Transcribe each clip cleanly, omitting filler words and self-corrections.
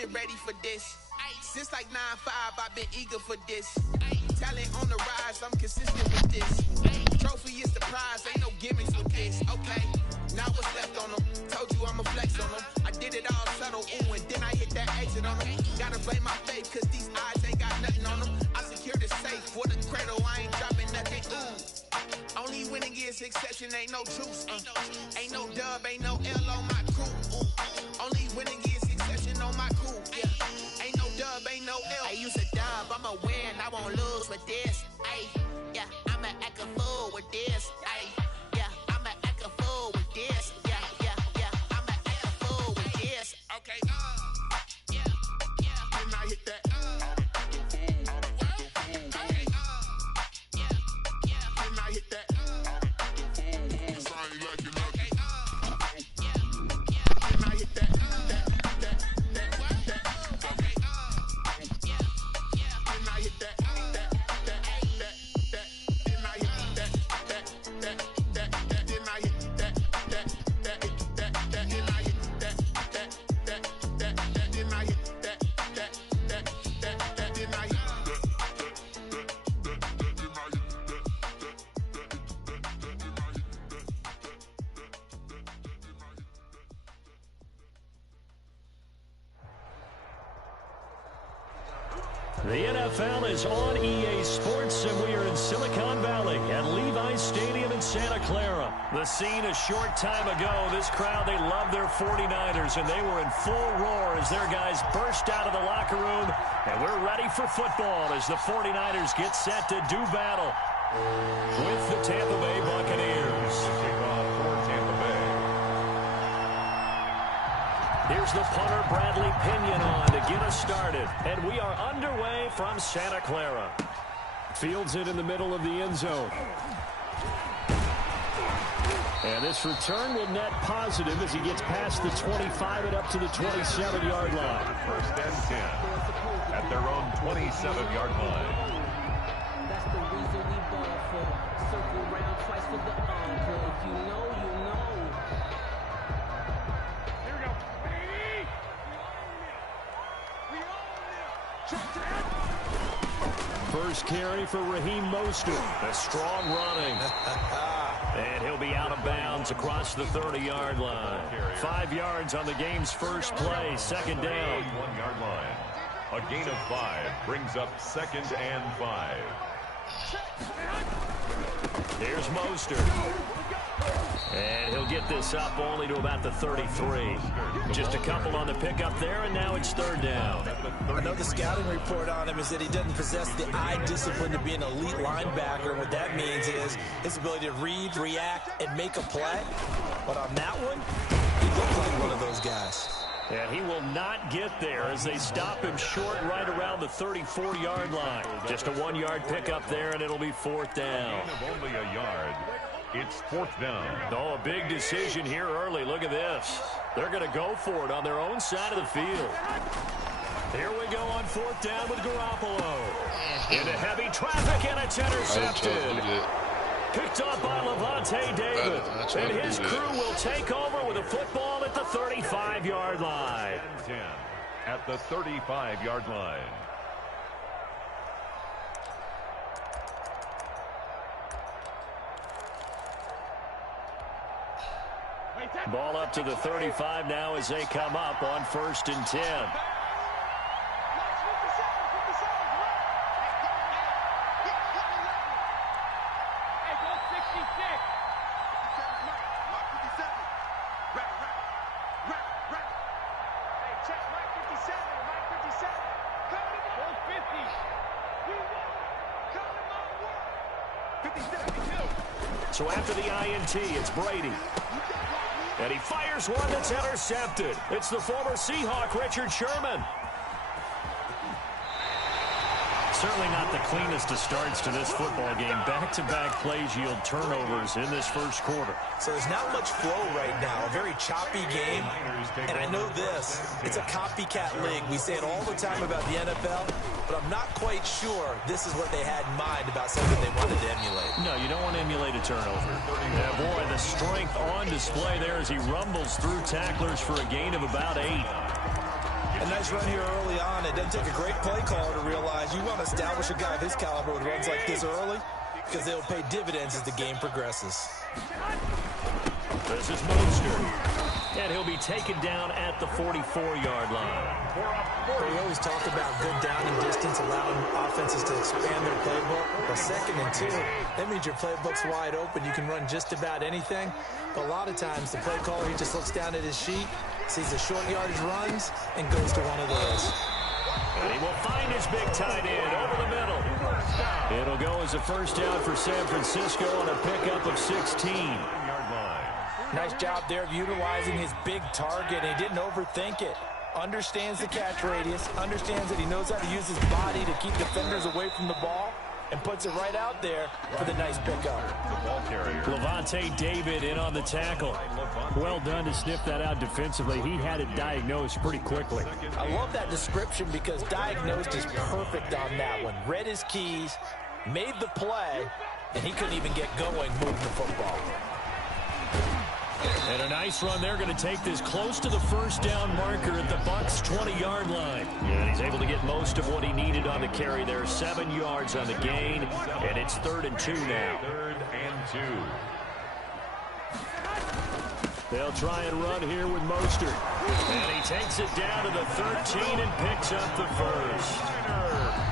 been ready for this. Since like 9-5, I've been eager for this. Talent on the rise, I'm consistent with this. Trophy is the prize, ain't no gimmicks with this. Okay, now what's left on them? Told you I'ma flex on them. I did it all subtle, ooh, and then I hit that exit on them. Gotta blame my faith, cause these eyes ain't got nothing on them. I secured the safe for the cradle, I ain't dropping nothing, ooh. Only winning is exception, ain't no truce. Ain't no dub, ain't no L on my crew. Ooh. Only winning is exception on my crew. Yeah. Ain't no dub, ain't no L. I use a dub, I'ma win, I won't lose with this. Ay, yeah, I'ma act a fool with this. Ay, yeah, I'ma act a fool with this. Yeah, yeah, yeah, I'ma act a fool with this. Okay, yeah, yeah. And I hit that. The NFL is on EA Sports, and we are in Silicon Valley at Levi's Stadium in Santa Clara. The scene a short time ago, this crowd, they love their 49ers, and they were in full roar as their guys burst out of the locker room. And we're ready for football as the 49ers get set to do battle with the Tampa Bay Buccaneers. Kickoff for Tampa Bay. Here's the punter, Bradley Pinion, on to get us started. And we are underway from Santa Clara. Fields it in the middle of the end zone. And this return will net positive as he gets past the 25 and up to the 27-yard line. First and 10 at their own 27-yard line. That's the reason we ball for. Circle round twice for the encore. If you know, you know. Here we go. We own it. First carry for Raheem Mostert. A strong running. And he'll be out of bounds across the 30-yard line. 5 yards on the game's first play. Second down. 1-yard line. A gain of 5 brings up 2nd and 5. Here's Mostert. And he'll get this up only to about the 33. Just a couple on the pickup there, and now it's third down. I know the scouting report on him is that he doesn't possess the eye discipline to be an elite linebacker. What that means is his ability to read, react, and make a play. But on that one, he looked like one of those guys. And he will not get there as they stop him short right around the 34-yard line. Just a 1-yard pickup there, and it'll be fourth down. Only a yard. It's fourth down. Oh, a big decision here early. Look at this. They're going to go for it on their own side of the field. Here we go on fourth down with Garoppolo. Into heavy traffic, and it's intercepted. Picked up by Levante David. And his crew will take over with a football at the 35-yard line. 10 at the 35-yard line. Ball up to the 35 now as they come up on 1st and 10. So after the INT, it's Brady. And he fires one that's intercepted. It's the former Seahawk, Richard Sherman. Certainly not the cleanest of starts to this football game. Back-to-back plays yield turnovers in this first quarter. So there's not much flow right now. A very choppy game. And I know this. It's a copycat league. We say it all the time about the NFL, but I'm not quite sure this is what they had in mind about something they wanted to emulate. No, you don't want to emulate a turnover. Yeah, boy, the strength on display there as he rumbles through tacklers for a gain of about 8. A nice run here early on. It doesn't take a great play caller to realize you want to establish a guy of his caliber with runs like this early because they'll pay dividends as the game progresses. This is Mostert, and he'll be taken down at the 44-yard line. We always talk about good down and distance, allowing offenses to expand their playbook. But 2nd and 2, that means your playbook's wide open. You can run just about anything. But a lot of times, the play caller, he just looks down at his sheet, sees the short yardage runs, and goes to one of those. And he will find his big tight end over the middle. It'll go as a first down for San Francisco on a pickup of 16. Nice job there of utilizing his big target. He didn't overthink it. Understands the catch radius, understands that he knows how to use his body to keep defenders away from the ball, and puts it right out there for the nice pickup. The ball carrier. Levante David in on the tackle. Well done to sniff that out defensively. He had it diagnosed pretty quickly. I love that description because diagnosed is perfect on that one. Read his keys, made the play, and he couldn't even get going moving the football. And a nice run. They're going to take this close to the first down marker at the Bucs' 20-yard line. And he's able to get most of what he needed on the carry there. 7 yards on the gain, and it's 3rd and 2 now. 3rd and 2. They'll try and run here with Mostert. And he takes it down to the 13 and picks up the first.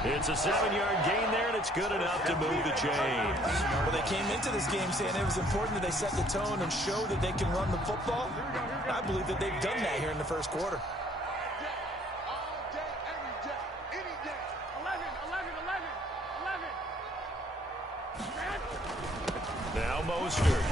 It's a 7-yard gain there, and it's good enough to move the chains. Well, they came into this game saying it was important that they set the tone and show that they can run the football. I believe that they've done that here in the first quarter. All day, every day, any day. 11. Now Mostert.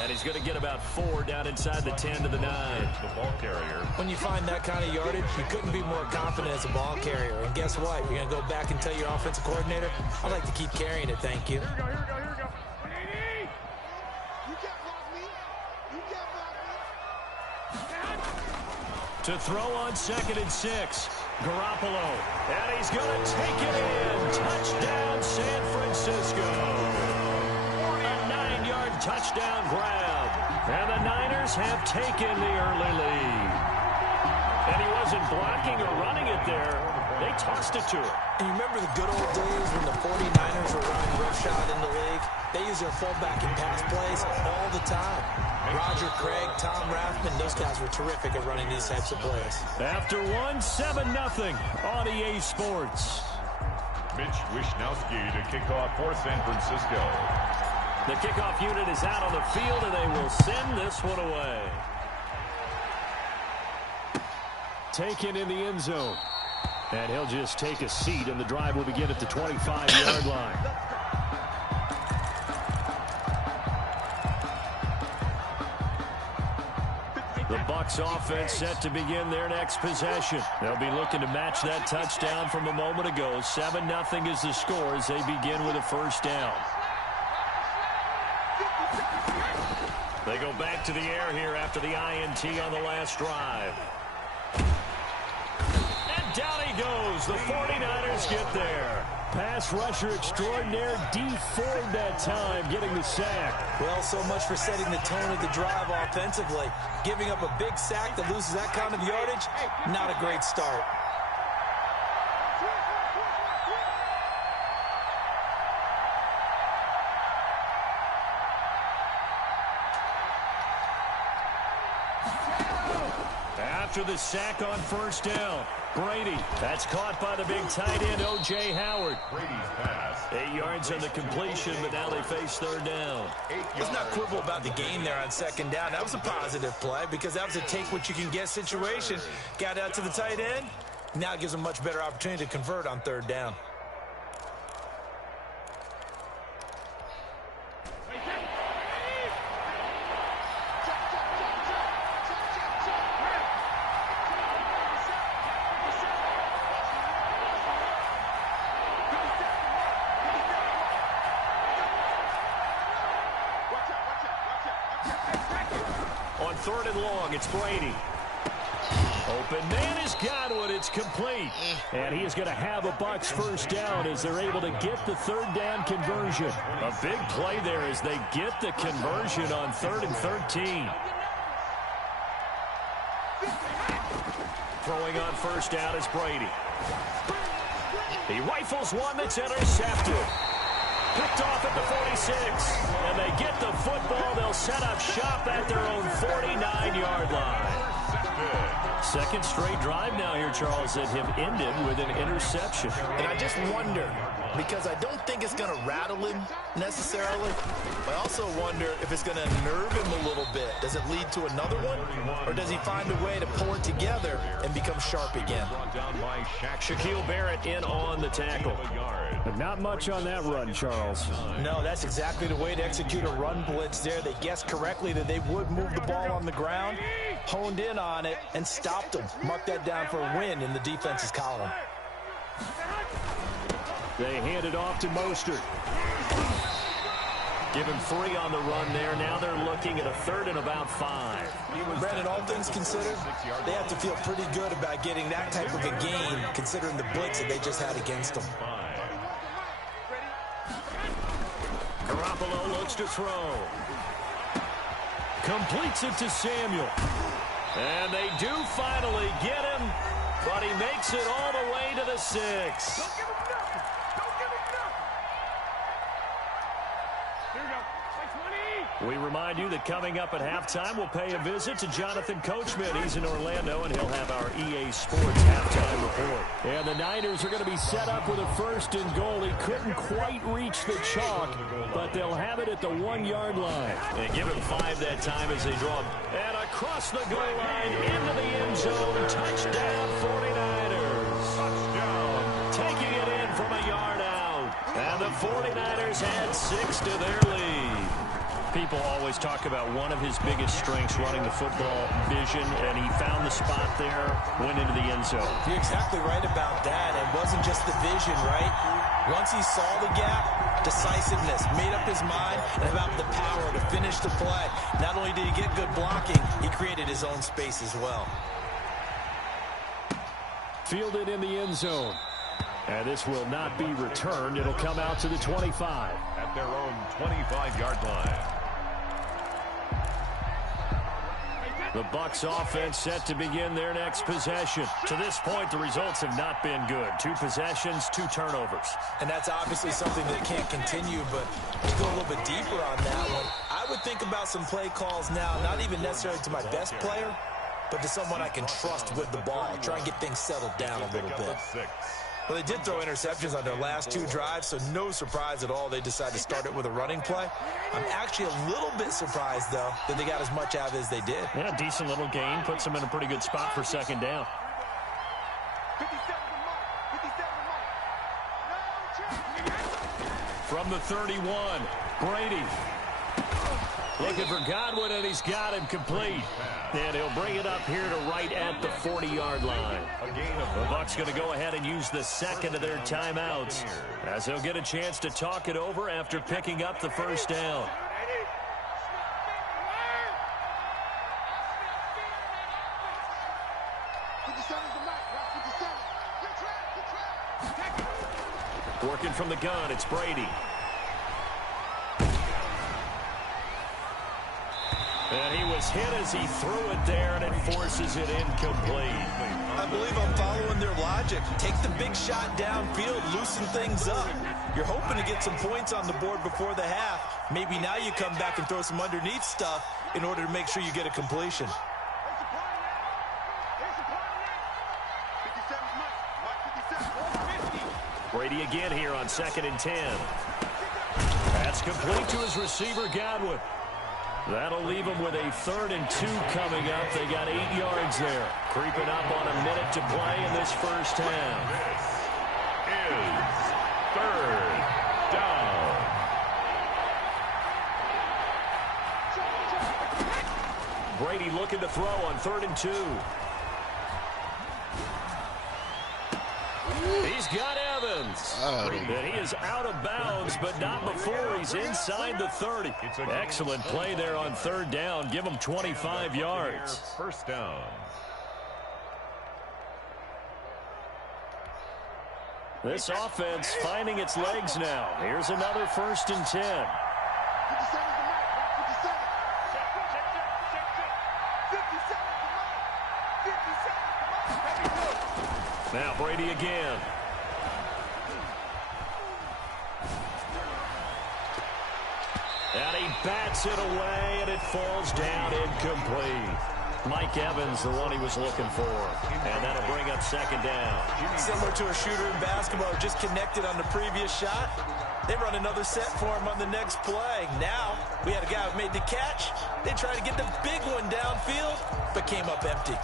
And he's going to get about 4 down inside the 10 to the 9. The ball carrier. When you find that kind of yardage, you couldn't be more confident as a ball carrier. And guess what? You're going to go back and tell your offensive coordinator, I'd like to keep carrying it, thank you. Here we go. 180. You can't block me. To throw on 2nd and 6. Garoppolo. And he's going to take it in. Touchdown, San Francisco. Touchdown grab. And the Niners have taken the early lead. And he wasn't blocking or running it there. They tossed it to him. And you remember the good old days when the 49ers were running roughshod in the league? They use their fullback in pass plays all the time. Roger Craig, Tom Rathman, those guys were terrific at running these types of plays. After 7-0 on EA Sports. Mitch Wishnowski to kick off for San Francisco. The kickoff unit is out on the field, and they will send this one away. Taken in the end zone. And he'll just take a seat, and the drive will begin at the 25-yard line. The Bucs offense set to begin their next possession. They'll be looking to match that touchdown from a moment ago. 7-0 is the score as they begin with a first down. They go back to the air here after the INT on the last drive. And down he goes. The 49ers get there. Pass rusher extraordinaire. D Ford that time getting the sack. Well, so much for setting the tone of the drive offensively. Giving up a big sack that loses that kind of yardage, not a great start. After the sack on first down, Brady. That's caught by the big tight end, O.J. Howard. Brady's pass. 8 yards on the completion, but now they face third down. Let's not quibble about the gain there on second down. That was a positive play because that was a take-what-you-can-get situation. Got out to the tight end. Now it gives them a much better opportunity to convert on third down. On 3rd and long, it's Brady. Open man is Godwin. It's complete. And he is going to have a Bucs first down as they're able to get the third down conversion. A big play there as they get the conversion on 3rd and 13. Throwing on first down is Brady. He rifles one that's intercepted. Picked off at the 46. And they get the football. They'll set up shop at their own 49-yard line. Second straight drive now here, Charles, that have ended with an interception. And I just wonder, because I don't think it's going to rattle him necessarily, but I also wonder if it's going to nerve him a little bit. Does it lead to another one? Or does he find a way to pull it together and become sharp again? Shaquille Barrett in on the tackle. But not much on that run, Charles. No, that's exactly the way to execute a run blitz there. They guessed correctly that they would move the ball on the ground, honed in on it, and stopped them. Mark that down for a win in the defense's column. They hand it off to Mostert. Give him 3 on the run there. Now they're looking at a 3rd and about 5. Brandon, all things considered, they have to feel pretty good about getting that type of a gain, considering the blitz that they just had against them. Garoppolo looks to throw. Completes it to Samuel. And they do finally get him, but he makes it all the way to the 6. We remind you that coming up at halftime, we'll pay a visit to Jonathan Coachman. He's in Orlando, and he'll have our EA Sports halftime report. And the Niners are going to be set up with a 1st and goal. He couldn't quite reach the chalk, but they'll have it at the 1-yard line. They give him 5 that time as they draw. And across the goal line, into the end zone. Touchdown, 49ers. Touchdown. Taking it in from a yard out. And the 49ers add 6 to their lead. People always talk about one of his biggest strengths, running the football, vision, and he found the spot there, went into the end zone. You're exactly right about that. It wasn't just the vision, right? Once he saw the gap, decisiveness, made up his mind, and about the power to finish the play. Not only did he get good blocking, he created his own space as well. Fielded in the end zone. And this will not be returned. It'll come out to the 25. At their own 25-yard line. The Bucs offense set to begin their next possession. To this point, the results have not been good. 2 possessions, 2 turnovers. And that's obviously something that can't continue, but to go a little bit deeper on that one, I would think about some play calls now, not even necessarily to my best player, but to someone I can trust with the ball. Try and get things settled down a little bit. Well, they did throw interceptions on their last 2 drives, so no surprise at all they decided to start it with a running play. I'm actually a little bit surprised, though, that they got as much out of it as they did. Yeah, decent little gain. Puts them in a pretty good spot for 2nd down. From the 31, Brady. Looking for Godwin, and he's got him complete. And he'll bring it up here to right at the 40-yard line. The Bucs going to go ahead and use the 2nd of their timeouts, as they'll get a chance to talk it over after picking up the 1st down. Working from the gun, it's Brady. And he was hit as he threw it there, and it forces it incomplete. I believe I'm following their logic. Take the big shot downfield, loosen things up. You're hoping to get some points on the board before the half. Maybe now you come back and throw some underneath stuff in order to make sure you get a completion. Brady again here on 2nd and 10. That's complete to his receiver, Godwin. That'll leave them with a 3rd and 2 coming up. They got 8 yards there. Creeping up on a minute to play in this first half. This is 3rd down. Brady looking to throw on 3rd and 2. He's got Evans. And he is out of bounds, but not before he's inside the 30. Excellent play there on 3rd down. Give him 25 yards. 1st down. This offense finding its legs now. Here's another 1st and 10. Now Brady again. And he bats it away, and it falls down incomplete. Mike Evans, the one he was looking for. And that'll bring up second down. Similar to a shooter in basketball, just connected on the previous shot. They run another set for him on the next play. Now, we had a guy who made the catch. They tried to get the big one downfield, but came up empty.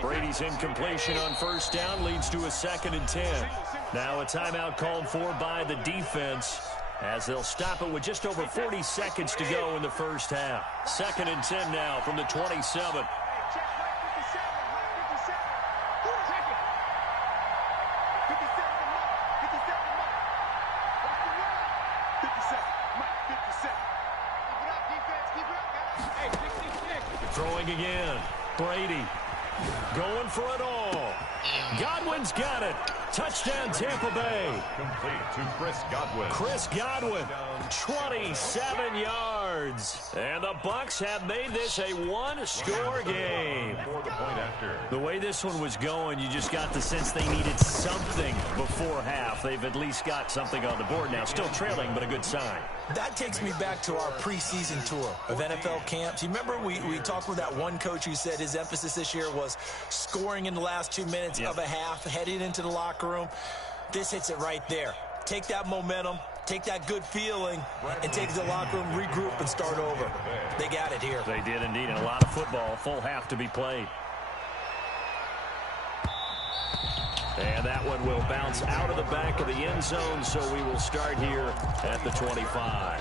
Brady's incompletion on first down leads to a 2nd and 10. Now a timeout called for by the defense as they'll stop it with just over 40 seconds to go in the first half. 2nd and 10 now from the 27. Throwing again. Brady going for it all. Godwin's got it. Touchdown, Tampa Bay. Complete to Chris Godwin. Chris Godwin, 27 yards. And the Bucs have made this a one-score game. For the point after. The way this one was going, you just got the sense they needed something before half. They've at least got something on the board now. Still trailing, but a good sign. That takes me back to our preseason tour of NFL camps. You remember we talked with that one coach who said his emphasis this year was scoring in the last 2 minutes of a half, heading into the locker room. This hits it right there. Take that momentum, take that good feeling, and take it to the locker room, regroup, and start over. They got it here. They did indeed, and a lot of football, full half to be played. And that one will bounce out of the back of the end zone, so we will start here at the 25.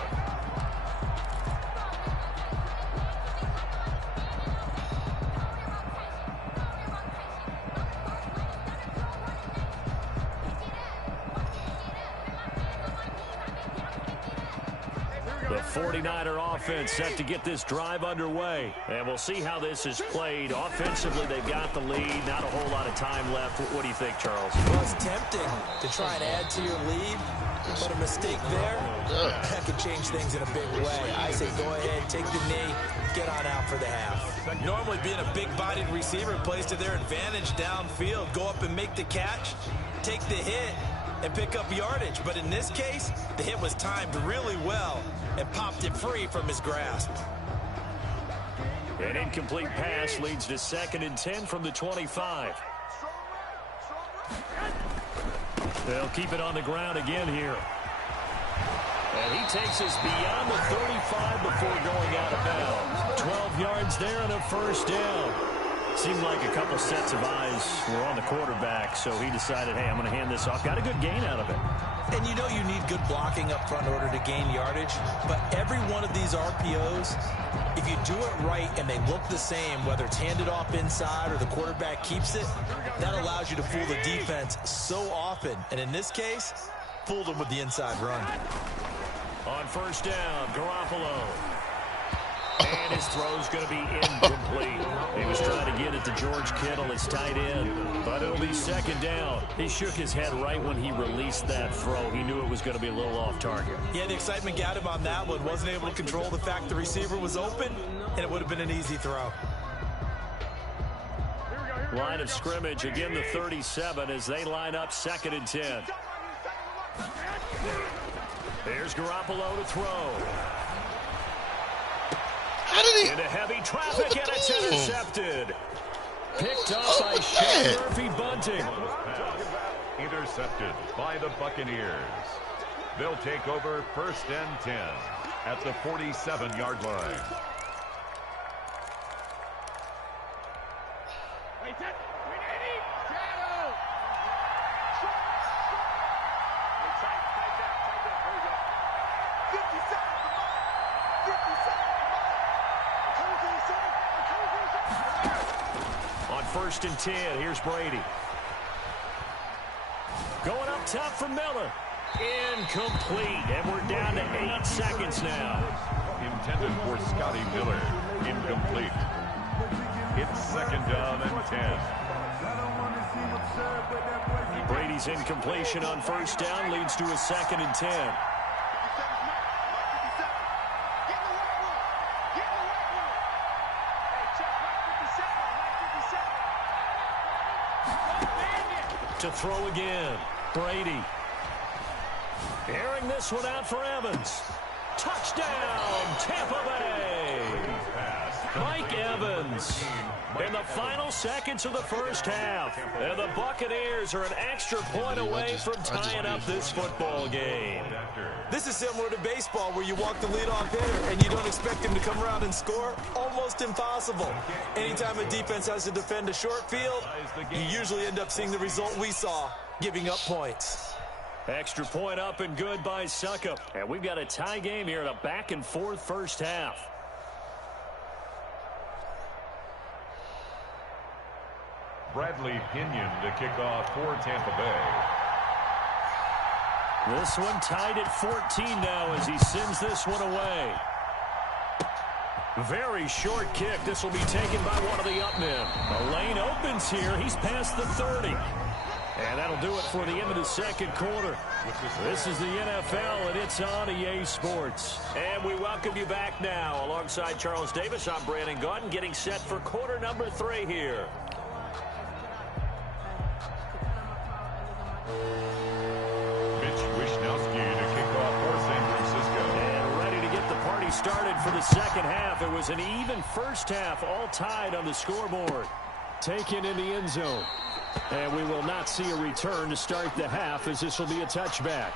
The 49er offense set to get this drive underway. And we'll see how this is played. Offensively, they've got the lead. Not a whole lot of time left. What do you think, Charles? Well, it's tempting to try and add to your lead, but a mistake there, that could change things in a big way. I say go ahead, take the knee, get on out for the half. Normally being a big-bodied receiver plays to their advantage downfield. Go up and make the catch, take the hit, and pick up yardage. But in this case, the hit was timed really well and popped it free from his grasp. An incomplete pass leads to 2nd and 10 from the 25. They'll keep it on the ground again here. And he takes us beyond the 35 before going out of bounds. 12 yards there and a first down. Seemed like a couple sets of eyes were on the quarterback, so he decided, hey, I'm going to hand this off. Got a good gain out of it. And you know you need good blocking up front in order to gain yardage, but every one of these RPOs, if you do it right and they look the same, whether it's handed off inside or the quarterback keeps it, that allows you to fool the defense so often. And in this case, fooled them with the inside run. On first down, Garoppolo. And his throw's going to be incomplete. He was trying to get it to George Kittle, his tight end, but it'll be 2nd down. He shook his head right when he released that throw. He knew it was going to be a little off target. Yeah, the excitement got him on that one. Wasn't able to control the fact the receiver was open, and it would have been an easy throw. Line of scrimmage, again the 37 as they line up 2nd and 10. Here's Garoppolo to throw. Into heavy traffic, and it's intercepted. Picked up by Shane Murphy-Bunting. Intercepted by the Buccaneers. They'll take over 1st and 10 at the 47-yard line. On 1st and 10, here's Brady. Going up top for Miller. Incomplete, and we're down to 8 seconds now. Intended for Scotty Miller. Incomplete. It's 2nd down and 10. Brady's incompletion on first down leads to a 2nd and 10. to throw again. Brady. Airing this one out for Evans. Touchdown, Tampa Bay. Mike Evans in the final seconds of the first half. And the Buccaneers are an extra point away from tying up this football game. This is similar to baseball where you walk the leadoff hitter and you don't expect him to come around and score. Almost impossible. Anytime a defense has to defend a short field, you usually end up seeing the result we saw, giving up points. Extra point up and good by Suckup. And we've got a tie game here in a back-and-forth first half. Bradley Pinion to kick off for Tampa Bay. This one tied at 14 now as he sends this one away. Very short kick. This will be taken by one of the up men. The lane opens here. He's past the 30. And that'll do it for the end of the second quarter. This is the NFL, and it's on EA Sports. And we welcome you back now. Alongside Charles Davis, I'm Brandon Gaudin, getting set for quarter number 3 here. Mitch Wishnowsky to kick off for San Francisco. And ready to get the party started for the second half. It was an even first half, all tied on the scoreboard. Taken in the end zone. And we will not see a return to start the half as this will be a touchback.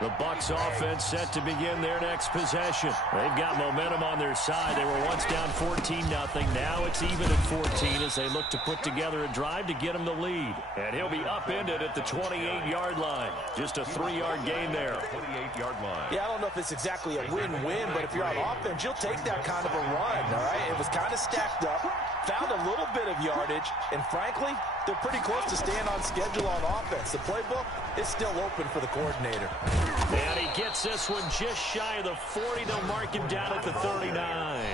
The Bucs offense set to begin their next possession. They've got momentum on their side. They were once down 14-0. Now it's even at 14 as they look to put together a drive to get them the lead. And he'll be upended at the 28-yard line. Just a 3-yard gain there. 28-yard line. Yeah, I don't know if it's exactly a win-win, but if you're on offense, you'll take that kind of a run, all right? It was kind of stacked up, found a little bit of yardage, and frankly, they're pretty close to staying on schedule on offense. The playbook is still open for the coordinator. And he gets this one just shy of the 40. They'll mark him down at the 39.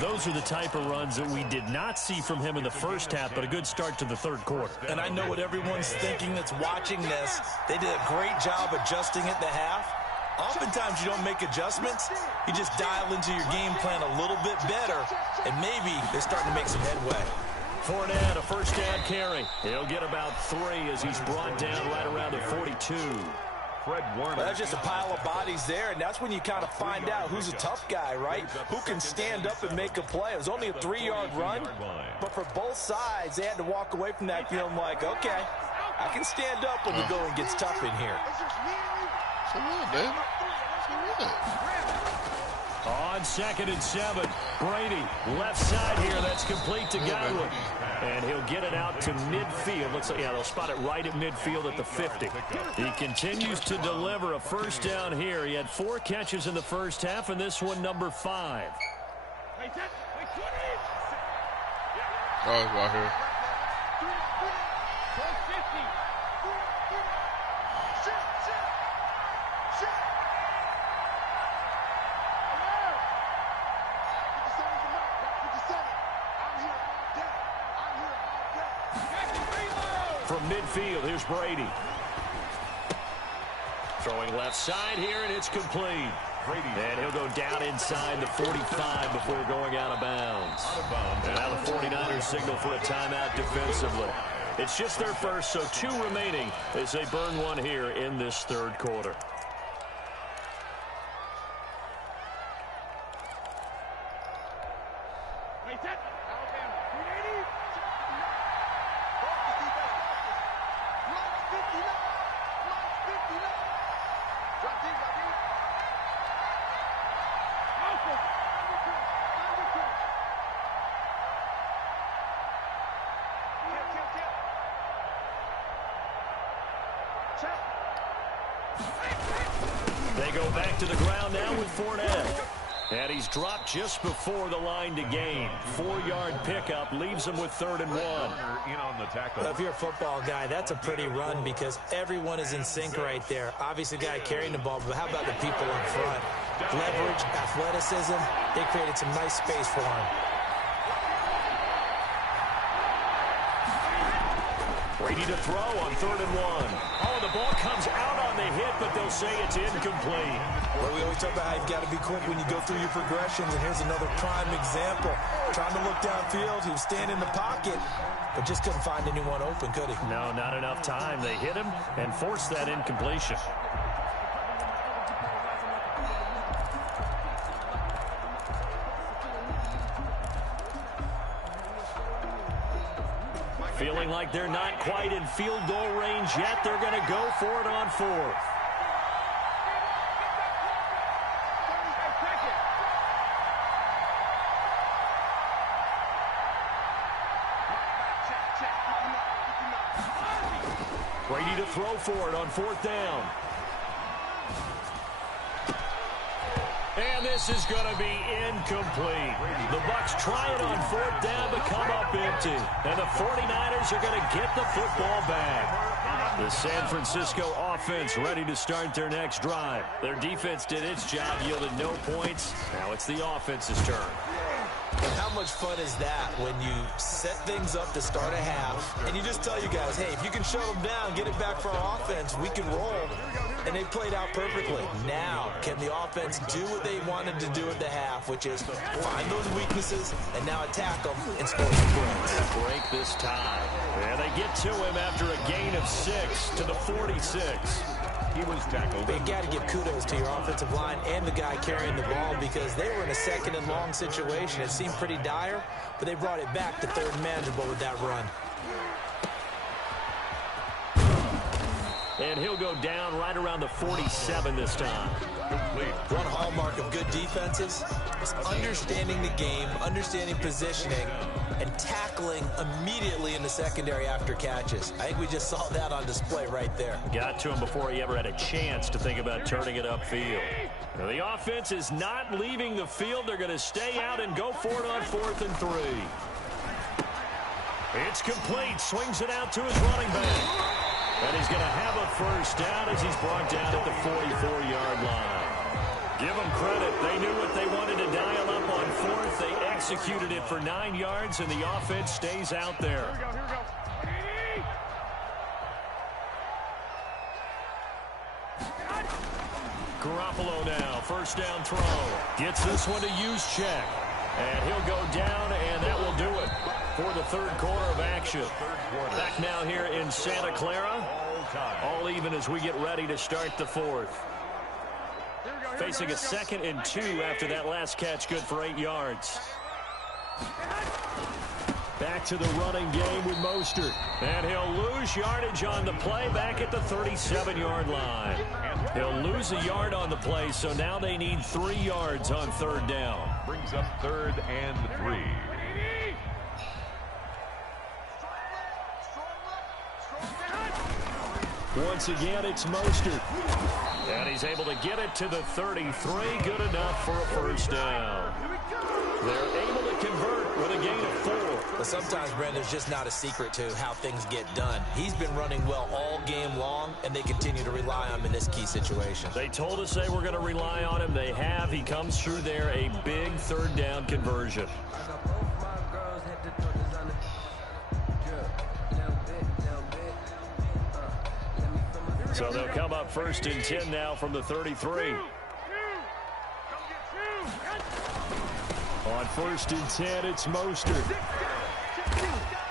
Those are the type of runs that we did not see from him in the first half, but a good start to the third quarter. And I know what everyone's thinking that's watching this. They did a great job adjusting at the half. Oftentimes you don't make adjustments. You just dial into your game plan a little bit better, and maybe they're starting to make some headway. Fournette, a first down carry. He'll get about 3 as he's brought down right around the 42. Fred Warner. Well, that's just a pile of bodies there, and that's when you kind of find out who's a tough guy, right? Who can stand up and make a play. It was only a 3-yard run, but for both sides, they had to walk away from that feeling like, okay, I can stand up when the going gets tough in here. So what, man? So what? On 2nd and 7, Brady, left side here. That's complete to Godwin. And he'll get it out to midfield. Looks like, yeah, they'll spot it right at midfield at the 50. He continues to deliver a first down here. He had 4 catches in the first half, and this one number 5. Oh, it's right here. From midfield, here's Brady. Throwing left side here, and it's complete. And he'll go down inside the 45 before going out of bounds. And now the 49ers signal for a timeout defensively. It's just their first, so 2 remaining as they burn one here in this third quarter. They go back to the ground now with Fournette. And he's dropped just before the line to gain. 4-yard pickup leaves him with 3rd and 1. Well, if you're a football guy, that's a pretty run because everyone is in sync right there. Obviously, the guy carrying the ball, but how about the people in front? Leverage, athleticism, they created some nice space for him. Ready to throw on 3rd and 1. Oh, the ball comes out on the hit, but they'll say it's incomplete. Well, we always talk about how you've got to be quick when you go through your progressions, and here's another prime example. Trying to look downfield, he was standing in the pocket, but just couldn't find anyone open, could he? No, not enough time. They hit him and forced that incompletion. Feeling like they're not quite in field goal range yet. They're going to go for it on 4th. Ready to throw for it on 4th down. And this is going to be incomplete. The Bucs try it on 4th down but come up empty. And the 49ers are going to get the football back. The San Francisco offense ready to start their next drive. Their defense did its job, yielded no points. Now it's the offense's turn. And how much fun is that when you set things up to start a half and you just tell you guys, hey, if you can shut them down, get it back for our offense, we can roll. And they played out perfectly. Now, can the offense do what they wanted to do at the half, which is find those weaknesses and now attack them and score some points? Break this tie. And they get to him after a gain of 6 to the 46. He was tackled. But you got to give kudos to your offensive line and the guy carrying the ball because they were in a 2nd and long situation. It seemed pretty dire, but they brought it back to 3rd and manageable with that run. And he'll go down right around the 47 this time. One hallmark of good defenses is understanding the game, understanding positioning, and tackling immediately in the secondary after catches. I think we just saw that on display right there. Got to him before he ever had a chance to think about turning it upfield. Now, the offense is not leaving the field. They're going to stay out and go for it on 4th and 3. It's complete. Swings it out to his running back. And he's going to have a 1st down as he's brought down at the 44-yard line. Give them credit. They knew what they wanted to dial up on 4th. They executed it for 9 yards, and the offense stays out there. Here we go. Garoppolo now, 1st down throw. Gets this one to Juszczyk. And he'll go down, and that will do it for the 3rd quarter of action. Back now here in Santa Clara. All even as we get ready to start the 4th. Facing a 2nd and 2 after that last catch, good for 8 yards. Back to the running game with Mostert. And he'll lose yardage on the play back at the 37-yard line. He'll lose a yard on the play, so now they need 3 yards on 3rd down. Brings up 3rd and 3. Once again, it's Mostert. And he's able to get it to the 33. Good enough for a 1st down. They're able to convert with a gain of 4. But sometimes, Brent, there's just not a secret to how things get done. He's been running well all game long, and they continue to rely on him in this key situation. They told us they were going to rely on him. They have. He comes through there, a big 3rd down conversion. So they'll come up 1st and 10 now from the 33. On 1st and 10, it's Mostert.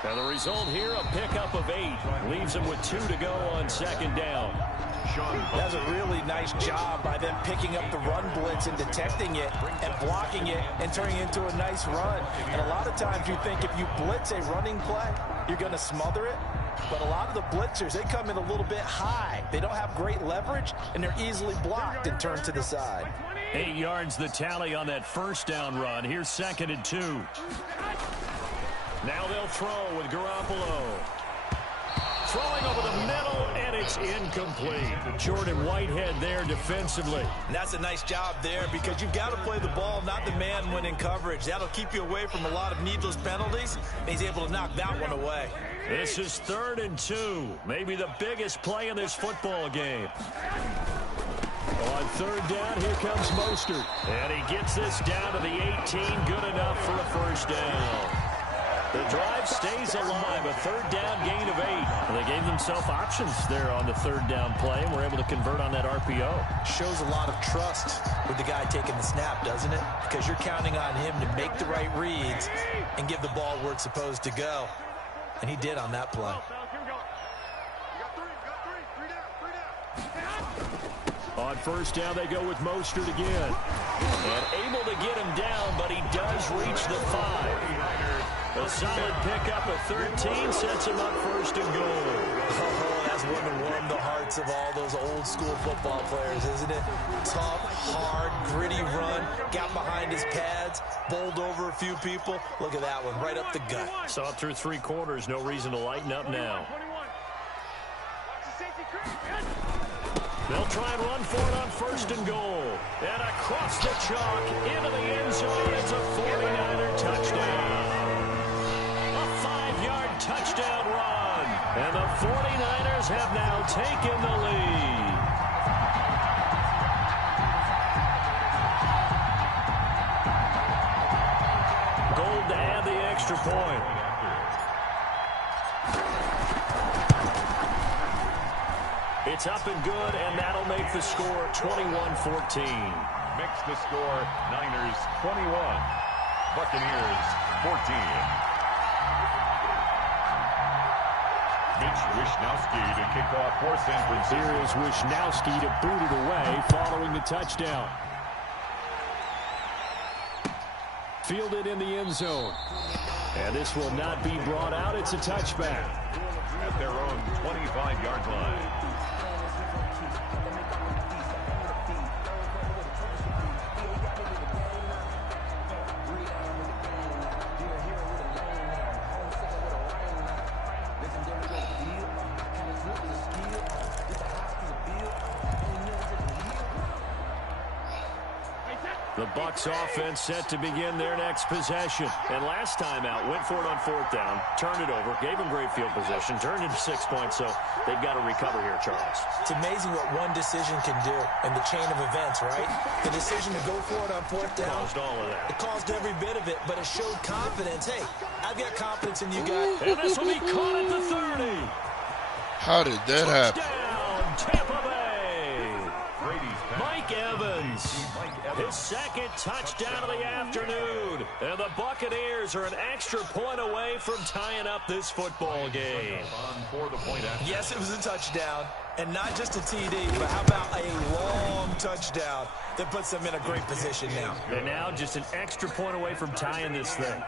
And the result here, a pickup of 8. Leaves him with 2 to go on 2nd down. That's a really nice job by them picking up the run blitz and detecting it and blocking it and turning it into a nice run. And a lot of times you think if you blitz a running play, you're going to smother it. But a lot of the blitzers, they come in a little bit high. They don't have great leverage, and they're easily blocked and turned to the side. 8 yards the tally on that 1st down run. Here's 2nd and 2. Now they'll throw with Garoppolo. Throwing over the middle, and it's incomplete. Jordan Whitehead there defensively. And that's a nice job there because you've got to play the ball, not the man when in coverage. That'll keep you away from a lot of needless penalties, and he's able to knock that one away. This is 3rd and 2. Maybe the biggest play in this football game. On 3rd down, here comes Mostert. And he gets this down to the 18. Good enough for a 1st down. The drive stays alive, a third down gain of 8. Well, they gave themselves options there on the third down play, and were able to convert on that RPO. Shows a lot of trust with the guy taking the snap, doesn't it? Because you're counting on him to make the right reads and give the ball where it's supposed to go. And he did on that play. On first down, they go with Mostert again. And able to get him down, but he does reach the 5. A solid pickup of 13 sets him up first and goal. Oh, that's one to warm the hearts of all those old school football players, isn't it? Tough, hard, gritty run, got behind his pads, bowled over a few people. Look at that one, right up the gut. Saw it through 3 quarters, no reason to lighten up now. They'll try and run for it on first and goal. And across the chalk, into the end zone, it's a 49er touchdown. A 5-yard touchdown run. And the 49ers have now taken the lead. Gold to add the extra point. It's up and good, and that'll make the score 21-14. Makes the score Niners 21, Buccaneers 14. Mitch Wishnowsky to kick off for San Francisco. Here is Wishnowsky to boot it away following the touchdown. Fielded in the end zone. And this will not be brought out. It's a touchback. At their own 25-yard line. The Bucs offense set to begin their next possession. And last time out, went for it on fourth down, turned it over, gave them great field position, turned it to 6 points, so they've got to recover here, Charles. It's amazing what one decision can do in the chain of events, right? The decision to go for it on fourth down. Caused all of that. It caused every bit of it, but it showed confidence. Hey, I've got confidence in you guys. And this will be caught at the 30. How did that happen? Touchdown, Tampa Bay. Mike Evans. His second touchdown of the afternoon. And the Buccaneers are an extra point away from tying up this football game. Yes, it was a touchdown. And not just a TD, but how about a long touchdown that puts them in a great position now. And now just an extra point away from tying this thing.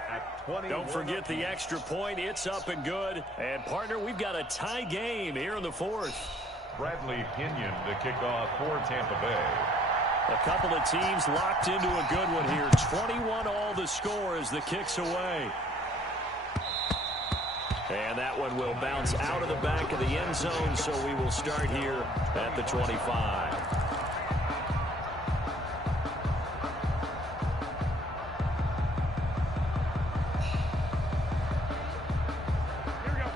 Don't forget the extra point. It's up and good. And, partner, we've got a tie game here in the fourth. Bradley Pinion to kick off for Tampa Bay. A couple of teams locked into a good one here. 21 all the score as the kick's away. And that one will bounce out of the back of the end zone, so we will start here at the 25.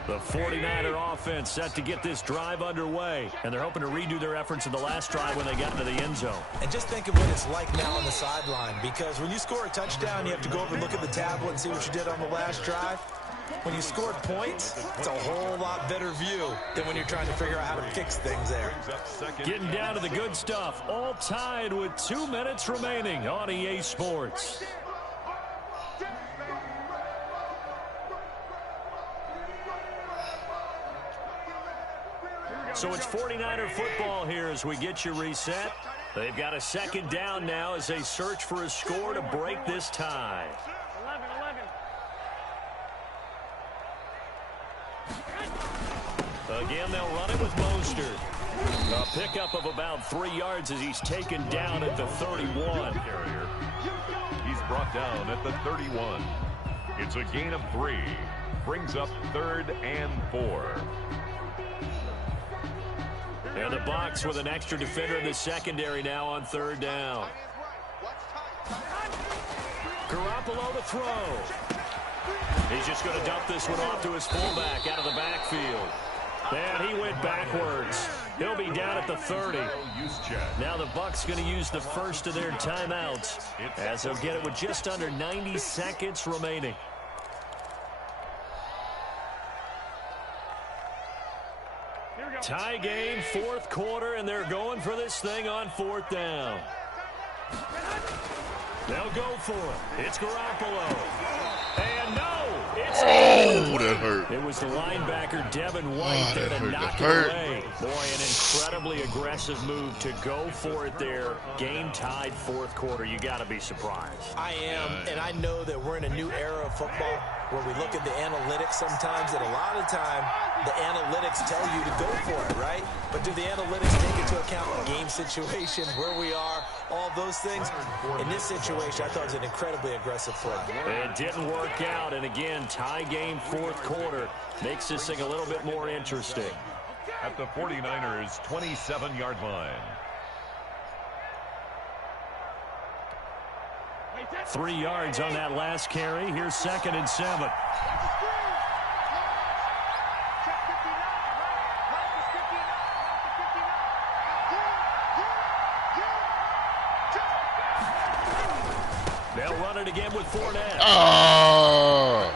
The 49er offense set to get this drive underway, and they're hoping to redo their efforts in the last drive when they got into the end zone. And just think of what it's like now on the sideline, because when you score a touchdown, you have to go over and look at the tablet and see what you did on the last drive. When you scored points, it's a whole lot better view than when you're trying to figure out how to fix things there. Getting down to the good stuff, all tied with 2 minutes remaining on EA Sports. So it's 49er football here as we get you reset. They've got a second down now as they search for a score to break this tie. 11. Again, they'll run it with Mostert. A pickup of about 3 yards as he's taken down at the 31. He's brought down at the 31. It's a gain of 3. Brings up 3rd and 4. And the Bucs with an extra defender in the secondary now on 3rd down. Garoppolo to throw. He's just going to dump this one off to his fullback out of the backfield. And he went backwards. He'll be down at the 30. Now the Bucs going to use the first of their timeouts as they'll get it with just under 90 seconds remaining. Tie game, fourth quarter, and they're going for this thing on fourth down. They'll go for it. It's Garoppolo. And no, it's that hurt. It was the linebacker, Devin White, there to knock it away. Boy, an incredibly aggressive move to go for it there. Game tied fourth quarter. You got to be surprised. I am, and I know that we're in a new era of football where we look at the analytics sometimes, and a lot of the time, the analytics tell you to go for it, right? But do the analytics take into account the game situation, where we are, all those things? In this situation, I thought it was an incredibly aggressive play. It didn't work out, and again, tie game fourth quarter makes this thing a little bit more interesting. At the 49ers' 27-yard line. 3 yards on that last carry. Here's 2nd and 7. They'll run it again with Fournette. Oh!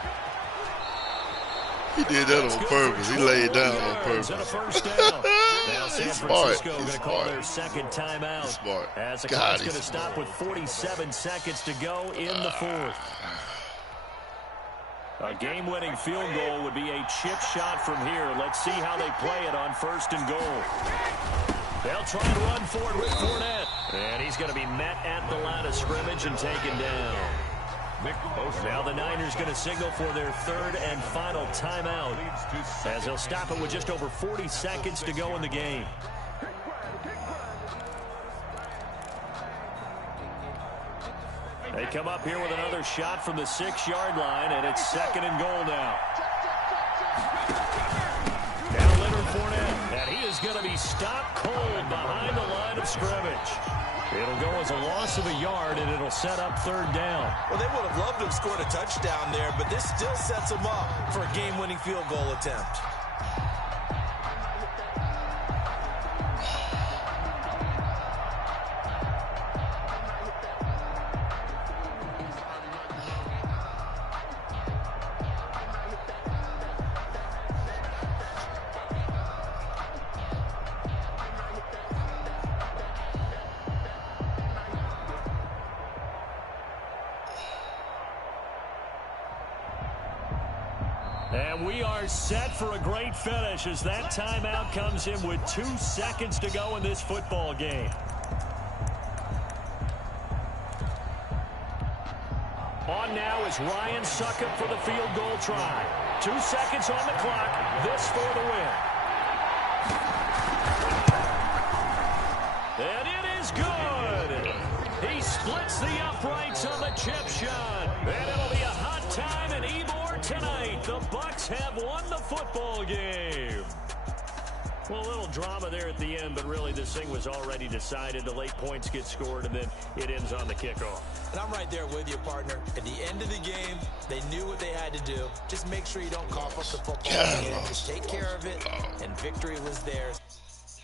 He did that on purpose. He laid down on purpose. Now San Francisco going to call their second timeout. Smart. As the clock's going to stop with 47 seconds to go in the fourth. A game-winning field goal would be a chip shot from here. Let's see how they play it on 1st and goal. They'll try and run for it with Fournette. And he's going to be met at the line of scrimmage and taken down. Now the Niners going to signal for their 3rd and final timeout as they'll stop it with just over 40 seconds to go in the game. They come up here with another shot from the 6-yard line, and it's 2nd and goal now. Now Leonard Fournette, and he is going to be stopped cold behind the line of scrimmage. It'll go as a loss of a yard, and it'll set up 3rd down. Well, they would have loved to have scored a touchdown there, but this still sets them up for a game-winning field goal attempt. And we are set for a great finish as that timeout comes in with 2 seconds to go in this football game. On now is Ryan Succop for the field goal try. 2 seconds on the clock. This for the win. And it is good. He splits the uprights on the chip shot. And it'll be a hot time in Ybor tonight. The Bucs have won the football game. Well, a little drama there at the end, but really this thing was already decided. The late points get scored, and then it ends on the kickoff. And I'm right there with you, partner. At the end of the game, they knew what they had to do. Just make sure you don't cough up the football game. Just take care of it, and victory was theirs.